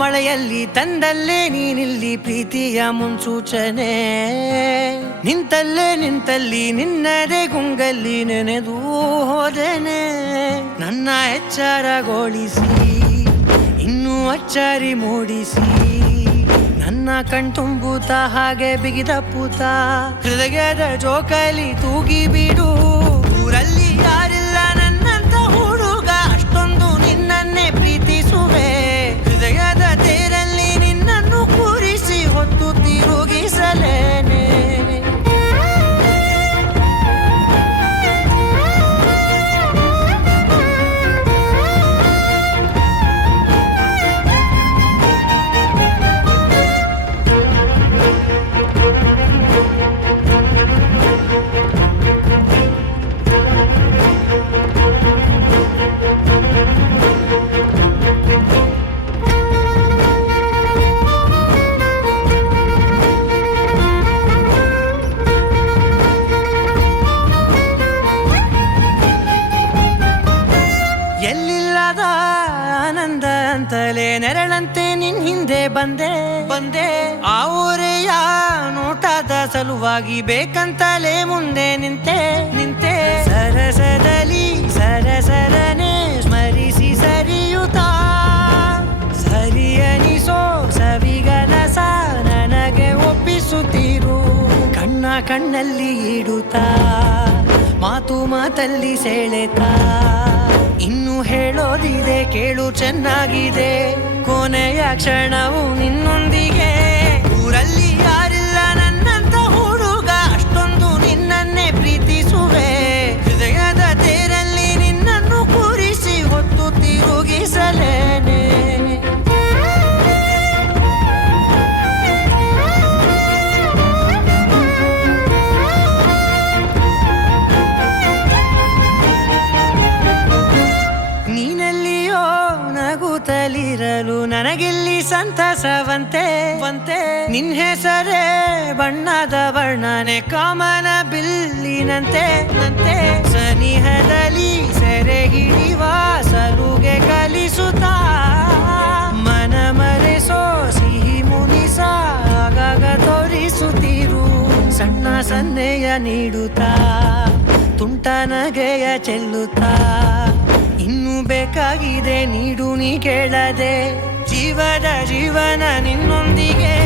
ಮಳೆಯಲ್ಲಿ ತಂದಲ್ಲೇ ನೀನಿಲ್ಲಿ ಪ್ರೀತಿಯ ಮುನ್ಸೂಚನೆ. ನಿಂತಲ್ಲಿ ನಿನ್ನದೇ ಗುಂಗಲ್ಲಿ ನೆನೆದು ಹೋದೆನೆ. ನನ್ನ ಎಚ್ಚರಗೊಳಿಸಿ ಇನ್ನೂ ಅಚ್ಚರಿ ಮೂಡಿಸಿ ನನ್ನ ಕಣ್ತುಂಬುತ್ತ ಹಾಗೆ ಬಿಗಿದ ಪೂತ ಹೃದಯದ ಜೋಕಾಲಿ ತೂಗಿ ಬಿಡು. ಊರಲ್ಲಿ ಯಾರಿಲ್ಲ ನನ್ನಂತ ಹುಡುಗ, ಅಷ್ಟೊಂದು ನಿನ್ನನ್ನೇ ಪ್ರೀತಿಸುವೆ. ಹೃದಯದ ತೇರಲ್ಲಿ ನಿನ್ನನ್ನು ಕೂರಿಸಿ ಹೊತ್ತು ತಿರುಗಿಸಲೇನೆ. ಎಲ್ಲಿಲ್ಲದ ಆನಂದ ಅಂತಲೇ ನೆರಳಂತೆ ನಿನ್ ಹಿಂದೆ ಬಂದೆ. ಆ ಊರೆಯ ನೋಟದ ಸಲುವಾಗಿ ಬೇಕಂತಲೇ ಮುಂದೆ ನಿಂತೆ. ಸರಸದಲ್ಲಿ ಸರಸರನೆ ಸ್ಮರಿಸಿ ಸರಿಯುತ್ತಾ ಸರಿಯನಿಸೋ ಸವಿಗನಸ ನನಗೆ ಒಪ್ಪಿಸುತ್ತೀರು. ಕಣ್ಣಲ್ಲಿ ಇಡುತ್ತಾ ಮಾತಲ್ಲಿ ಸೆಳೆತಾ ಇನ್ನು ಹೇಳೋದಿದೆ ಕೇಳು ಚೆನ್ನಾಗಿದೆ. ಕೊನೆಯ ಕ್ಷಣವು ನಿನ್ನೊಂದಿಗೆ. ಊರಲ್ಲಿ ಯಾರಿಲ್ಲ ನನ್ನಂತ ಹುಡುಗ, ಅಷ್ಟೊಂದು ನಿನ್ನನ್ನೇ ಪ್ರೀತಿಸುವೆ. ಹೃದಯದ ತೇರಲ್ಲಿ ನಿನ್ನನ್ನು ಕೂರಿಸಿ ಹೊತ್ತು ತಿರುಗಿಸಲೇನೆ. ನೀನೆಲ್ಲಿಯೋ ನಗುತ್ತಲಿರಲು ನನಗಿಲ್ಲಿ ಸಂತಸವಂತೆ. ನಿನ್ ಹೆಸರೇ ಬಣ್ಣದ ವರ್ಣನೆ ಕಾಮನ ಬಿಲ್ಲಿನಂತೆ. ಸನಿಹದಲ್ಲಿ ಸೆರೆ ಹಿಡಿಯುವ ಸಲುಗೆ ಕಲಿಸುತ್ತಾ ಮನ ಮರೆಸೋ ಸಿಹಿ ಮುನಿಸ ಆಗಾಗ ತೋರಿಸುತ್ತೀರು. ಸಣ್ಣ ಸನ್ನೆಯ ನೀಡುತ್ತಾ ತುಂಟ ನಗೆಯ ಚೆಲ್ಲುತ್ತಾ ಇನ್ನು ಬೇಕಾಗಿದೆ ನೀಡು ನೀ ಕೇಳದೆ. ಜೀವನ ನಿನ್ನೊಂದಿಗೆ.